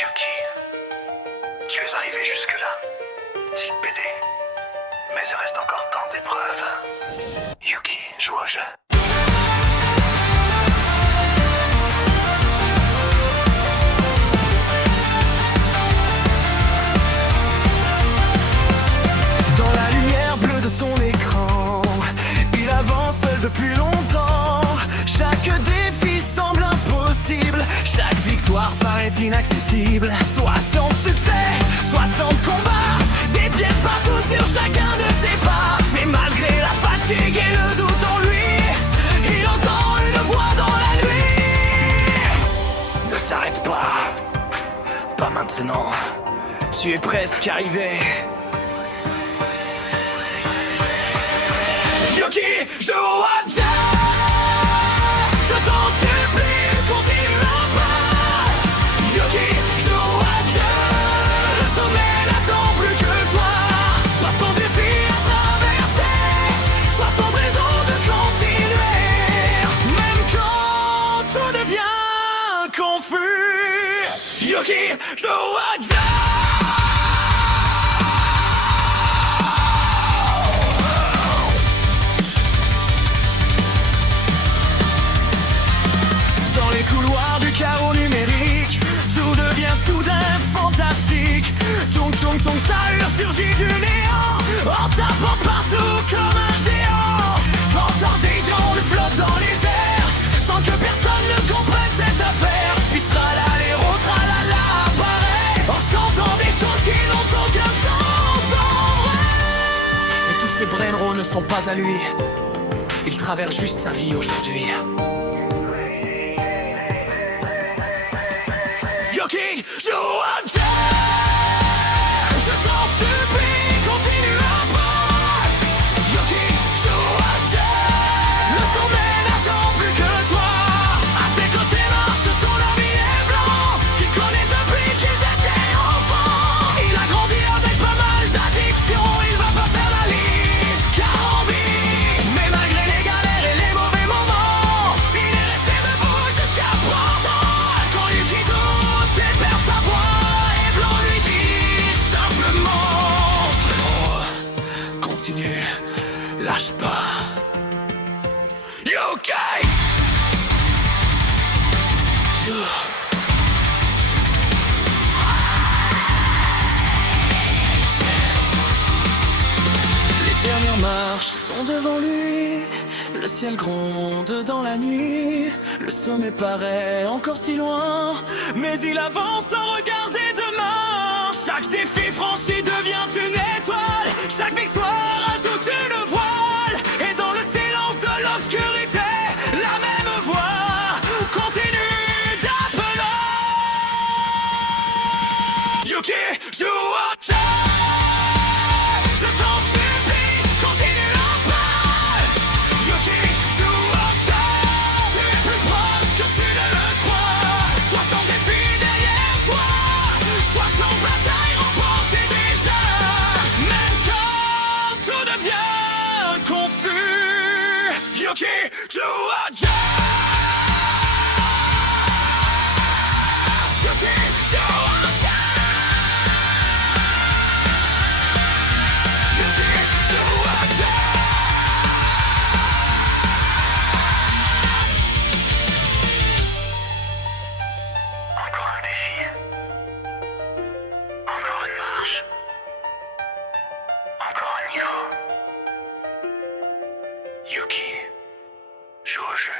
Yuki, tu es arrivé jusque-là. Type BD. Mais il reste encore tant d'épreuves. Yuki, joue au jeu. Dans la lumière bleue de son écran, il avance seul depuis longtemps. Chaque défi semble impossible, chaque victoire paraît inaccessible. 60 succès, 60 combats, des pièges partout sur chacun de ses pas. Mais malgré la fatigue et le doute en lui, il entend une voix dans la nuit. Ne t'arrête pas, pas maintenant, tu es presque arrivé. Yuki, joue à Dieu, je t'en supplie, continue un pas. Yuki, joue à Dieu, le sommet n'attend plus que toi. 60 défis à traverser, 60 raisons de continuer. Même quand tout devient confus. Yuki, joue à Dieu. Dans les couloirs du chaos numérique, tout devient soudain fantastique. Tonk tonk tonk, sa hurle surgit du néant, en tapant partout comme un géant. T'entends des gens le flotte dans les airs, sans que personne ne comprenne cette affaire. Puis tralala, tralala apparaît, en chantant des choses qui n'ont aucun sens en vrai. Et tous ces brainrows ne sont pas à lui, il traverse juste sa vie aujourd'hui. Yuki, joue à Dieu, je t'en supplie, continue un pas. Yuki, joue à Dieu, le sommet n'attend plus que toi. À ses côtés marche son ami Blanc, qu'il connaît depuis qu'ils étaient enfants. Il a grandi avec pas mal d'addictions, il va pas faire la liste car en vie. Mais malgré les galères et les mauvais moments, il est resté debout jusqu'à 30 ans. Quand Yuki doute, il perd sa voix et Blanc lui dit simplement: oh, continue, lâche pas. Yuki, joue. Les dernières marches sont devant lui, le ciel gronde dans la nuit. Le sommet paraît encore si loin, mais il avance sans regarder demain. Chaque défi franchi devient une étoile, chaque victoire ajoute une voile. Et dans le silence de l'obscurité, la même voix continue d'appeler. Yuki, joue à Dieu, je t'en supplie, continue un pas. Yuki, joue à Dieu, tu es plus proche que tu ne le crois. 60 défis derrière toi, 60 batailles remportées déjà. Même quand tout devient confus, Yuki, joue à Dieu. Yuki, joue à Dieu. Yuki, joue à Dieu. Encore un défi. Encore une marche. Encore un niveau. Yuki, joue au jeu.